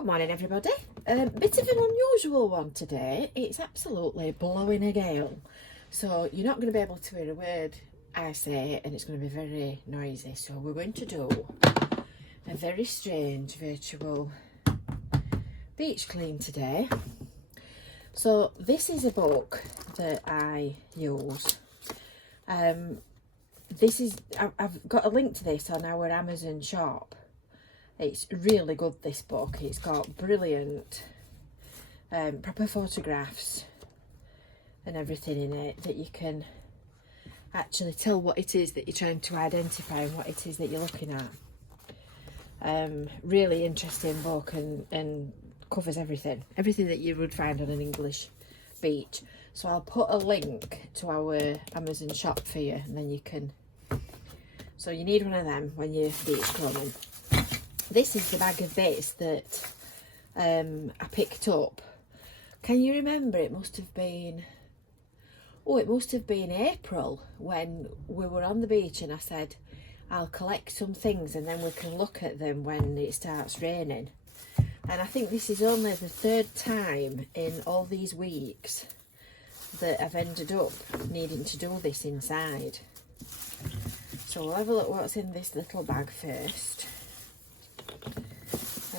Good morning, everybody. Bit of an unusual one today. It's absolutely blowing a gale, so you're not going to be able to hear a word I say, and it's going to be very noisy. So we're going to do a very strange virtual beach clean today. So this is a book that I use. I've got a link to this on our Amazon shop. It's really good, this book. It's got brilliant proper photographs and everything in it that you can actually tell what it is that you're trying to identify and what it is that you're looking at. Really interesting book and covers everything that you would find on an English beach. So I'll put a link to our Amazon shop for you, and then you can, so you need one of them when you're beach combing. This is the bag of bits that I picked up. Can you remember? It must have been April when we were on the beach, and I said I'll collect some things and then we can look at them when it starts raining. And I think this is only the third time in all these weeks that I've ended up needing to do this inside. So we'll have a look what's in this little bag first.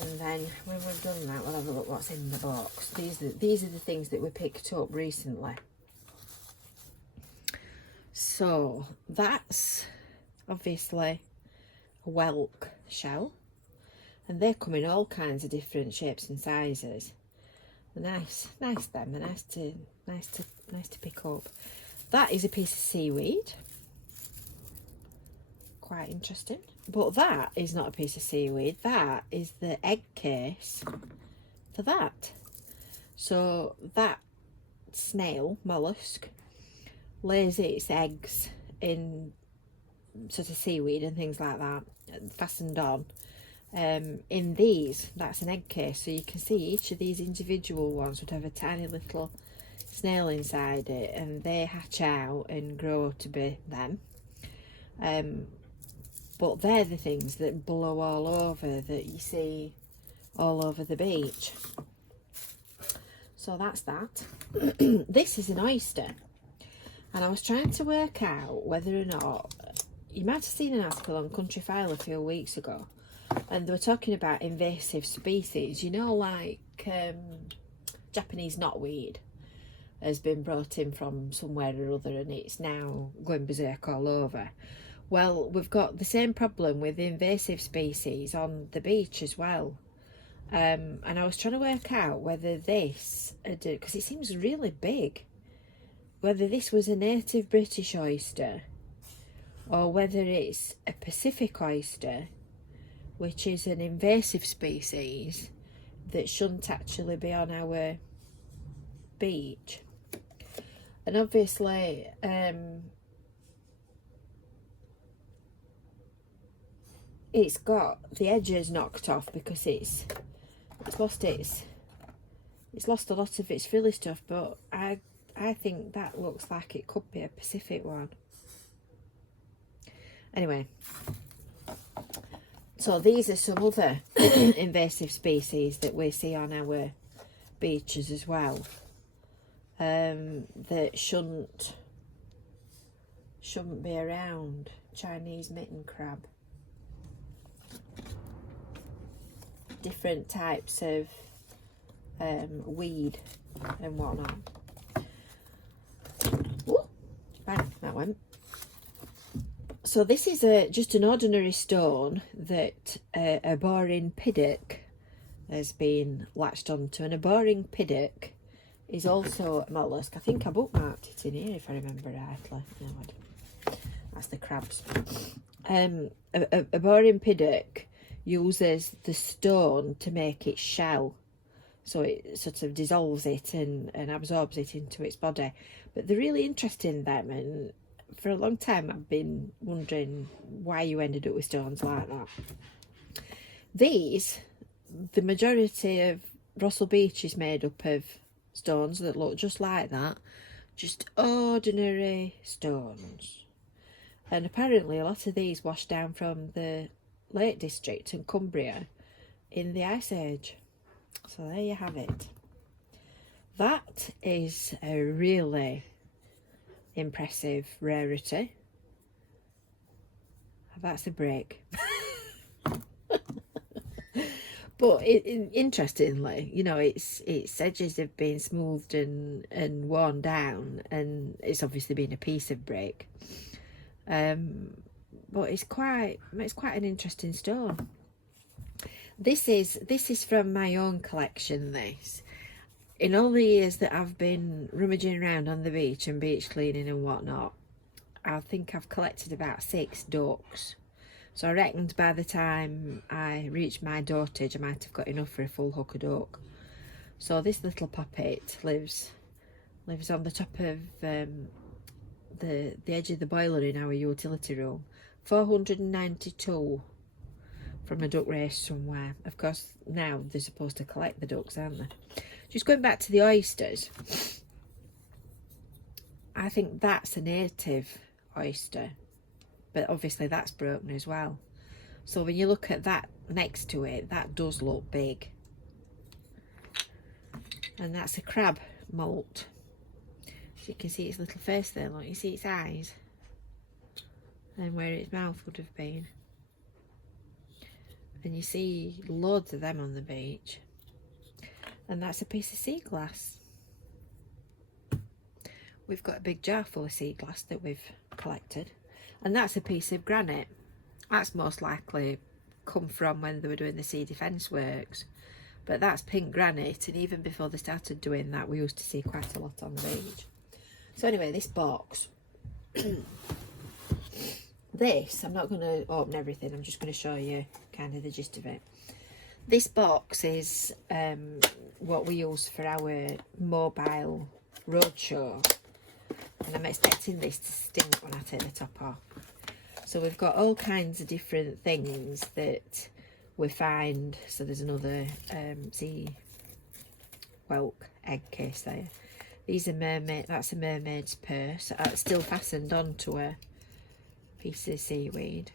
And then when we've done that, we'll have a look what's in the box. These are the things that we picked up recently. So that's obviously a whelk shell, and they come in all kinds of different shapes and sizes. They're nice them. They're nice to pick up. That is a piece of seaweed. Quite interesting. But that is not a piece of seaweed. That is the egg case for that. So that snail mollusk lays its eggs in sort of seaweed and things like that, fastened on. In these, that's an egg case, so you can see each of these individual ones would have a tiny little snail inside it, and they hatch out and grow to be them. But they're the things that blow all over, that you see all over the beach. So that's that. This is an oyster. And I was trying to work out whether or not, you might have seen an article on Country Fylde a few weeks ago, and they were talking about invasive species. You know, like Japanese knotweed has been brought in from somewhere or other, and it's now going berserk all over. Well, we've got the same problem with invasive species on the beach as well. And I was trying to work out whether this, because it seems really big, whether this was a native British oyster or whether it's a Pacific oyster, which is an invasive species that shouldn't actually be on our beach. And obviously, it's got the edges knocked off because it's lost a lot of its frilly stuff, but I think that looks like it could be a Pacific one. Anyway, so these are some other invasive species that we see on our beaches as well, that shouldn't be around. Chinese mitten crab. Different types of weed and whatnot. Ooh, bang, that went. So this is just an ordinary stone that a boring piddock has been latched onto, and a boring piddock is also a mollusk. I think I bookmarked it in here if I remember rightly. No, I don't. That's the crabs. A boring piddock uses the stone to make its shell, so it sort of dissolves it and absorbs it into its body. But they're really interested in them, and for a long time I've been wondering why you ended up with stones like that. The majority of Rossall Beach is made up of stones that look just like that, just ordinary stones. And apparently a lot of these washed down from the Lake District and Cumbria in the Ice Age. So there you have it. That is a really impressive rarity. That's a break. But interestingly, you know, its edges have been smoothed and worn down, and it's obviously been a piece of break. But it's quite an interesting stone. This is from my own collection. This, in all the years that I've been rummaging around on the beach and beach cleaning and whatnot, I think I've collected about 6 ducks. So I reckoned by the time I reached my dotage, I might have got enough for a full hook of duck. So this little poppet lives on the top of the edge of the boiler in our utility room. 492 from a duck race somewhere. Of course, now they're supposed to collect the ducks, aren't they? Just going back to the oysters, I think that's a native oyster, but obviously that's broken as well. So when you look at that next to it, that does look big. And that's a crab molt. So you can see its little face there, look, you see its eyes and where its mouth would have been. And you see loads of them on the beach. And that's a piece of sea glass. We've got a big jar full of sea glass that we've collected. And that's a piece of granite. That's most likely come from when they were doing the sea defence works. But that's pink granite, and even before they started doing that, we used to see quite a lot on the beach. So anyway, this box, this, I'm not going to open everything, I'm just going to show you kind of the gist of it. This box is what we use for our mobile roadshow, and I'm expecting this to stink when I take the top off. So we've got all kinds of different things that we find. So there's another sea whelk egg case there. These are mermaid, that's a mermaid's purse. It's still fastened onto a piece of seaweed.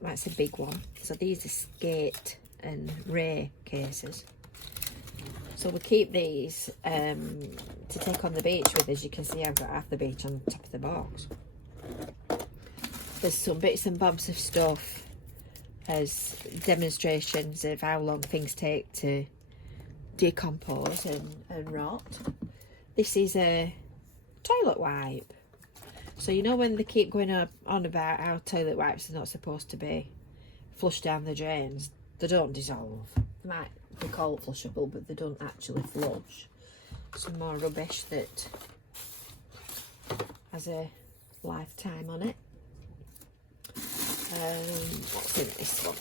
That's a big one. So these are skate and ray cases. So we keep these to take on the beach with. As you can see, I've got half the beach on top of the box. There's some bits and bobs of stuff as demonstrations of how long things take to decompose and rot. This is a toilet wipe. So you know when they keep going on about how toilet wipes are not supposed to be flushed down the drains, they don't dissolve. They might be called flushable, but they don't actually flush. Some more rubbish that has a lifetime on it. What's in this one?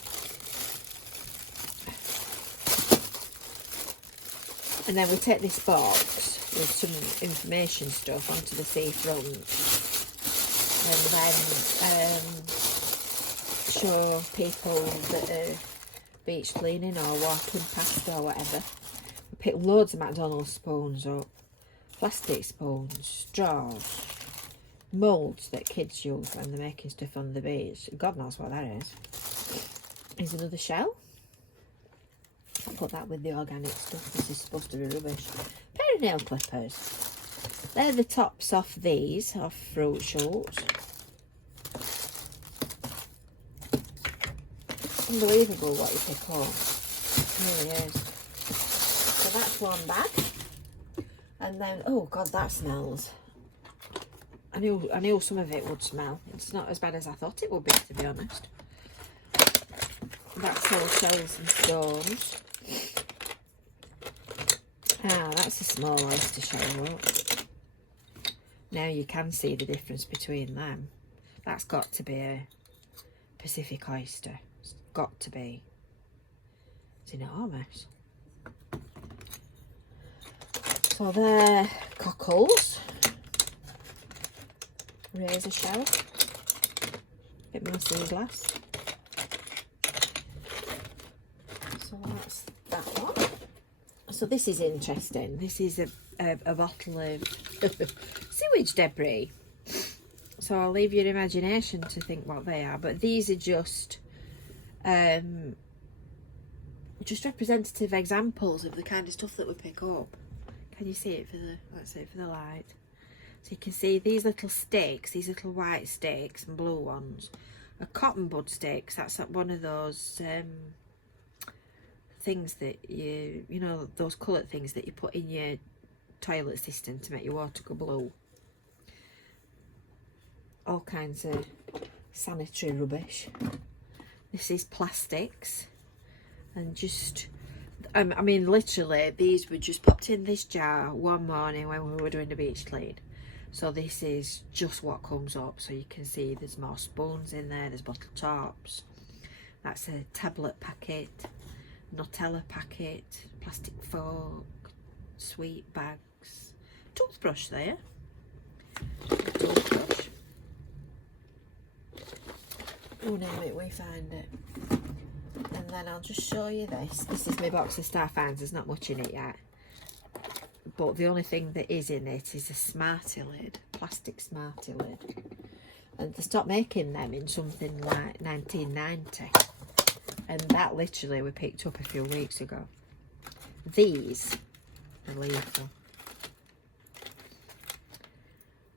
And then we take this box with some information stuff onto the seafront, and then show people that are beach cleaning or walking past or whatever. We pick loads of McDonald's spoons up, plastic spoons, straws, moulds that kids use when they're making stuff on the beach. God knows what that is. Here's another shell. I'll put that with the organic stuff. This is supposed to be rubbish. Pair of nail clippers. They're the tops off these, off fruit shorts. Unbelievable what you pick up. It really is. So that's one bag. And then, oh God, that smells. I knew some of it would smell. It's not as bad as I thought it would be, to be honest. That's all shells and stones. Ah, that's a small oyster shell. Look. Now you can see the difference between them. That's got to be a Pacific oyster. It's got to be. It's enormous. So they're cockles. Razor shell. Bit more sea glass. So that's that one. So this is interesting. This is a bottle of sewage debris. So I'll leave your imagination to think what they are. But these are just, you just representative examples of the kind of stuff that we pick up. Can you see it for the, let's see it for the light. So you can see these little stakes, these little white stakes and blue ones are cotton bud stakes. That's one of those things that you know, those coloured things that you put in your toilet system to make your water go blue. All kinds of sanitary rubbish. This is plastics, and just I mean literally these were just popped in this jar one morning when we were doing the beach clean. So this is just what comes up. So you can see there's more spoons in there, there's bottle tops, that's a tablet packet, Nutella packet, plastic fork, sweet bags, toothbrush there, toothbrush. Oh, name it, we find it. And then I'll just show you this. This is my box of Star Finds. There's not much in it yet. But the only thing that is in it is a Smarty lid, plastic Smarty lid. And they stopped making them in something like 1990. And that literally we picked up a few weeks ago. These are lethal.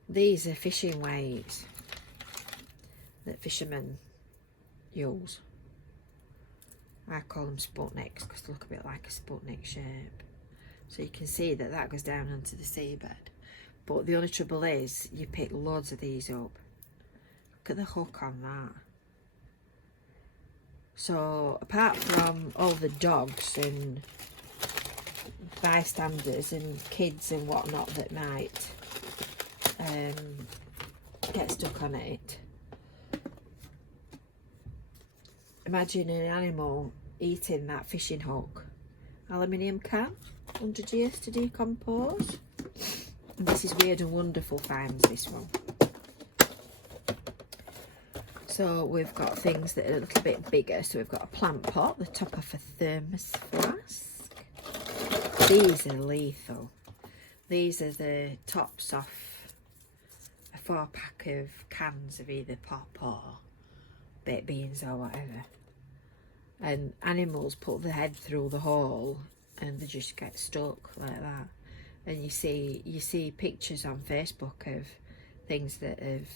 These are fishing weights that fishermen use. I call them Sputniks because they look a bit like a Sputnik shape. So you can see that that goes down onto the seabed. But the only trouble is you pick loads of these up. Look at the hook on that. So apart from all the dogs and bystanders and kids and whatnot that might get stuck on it, imagine an animal eating that fishing hook. Aluminium can, 100 years to decompose. And this is Weird and Wonderful Finds, this one. So we've got things that are a little bit bigger. So we've got a plant pot, the top of a thermos flask. These are lethal. These are the tops off a 4-pack of cans of either pop or baked beans or whatever. And animals put their head through the hole and they just get stuck like that. And you see pictures on Facebook of things that have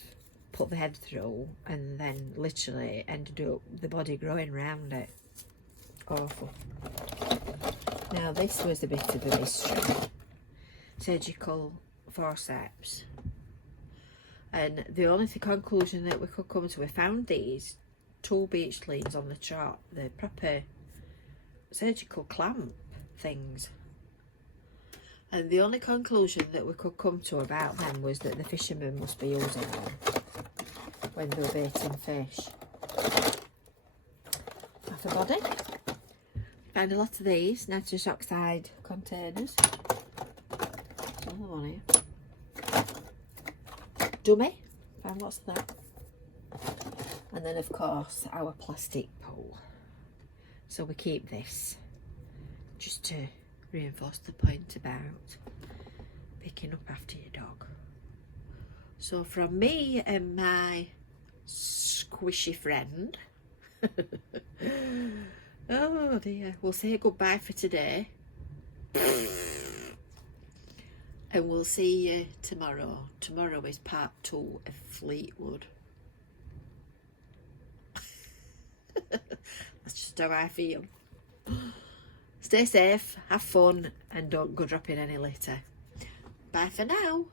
put the head through and then literally ended up the body growing around it. Awful. Now this was a bit of a mystery. Surgical forceps. And the only conclusion that we could come to, we found these 2 beach cleans on the trot, the proper surgical clamp things. And the only conclusion that we could come to about them was that the fishermen must be using them when they were baiting fish. Half a body. Found a lot of these nitrous oxide containers. There's another one here. Dummy. Found lots of that. And then of course our plastic pole. So we keep this just to reinforce the point about picking up after your dog. So from me and my squishy friend, oh dear, we'll say goodbye for today. And we'll see you tomorrow. Tomorrow is part 2 of Fleetwood. That's just how I feel. Stay safe, have fun, and don't go dropping any litter. Bye for now.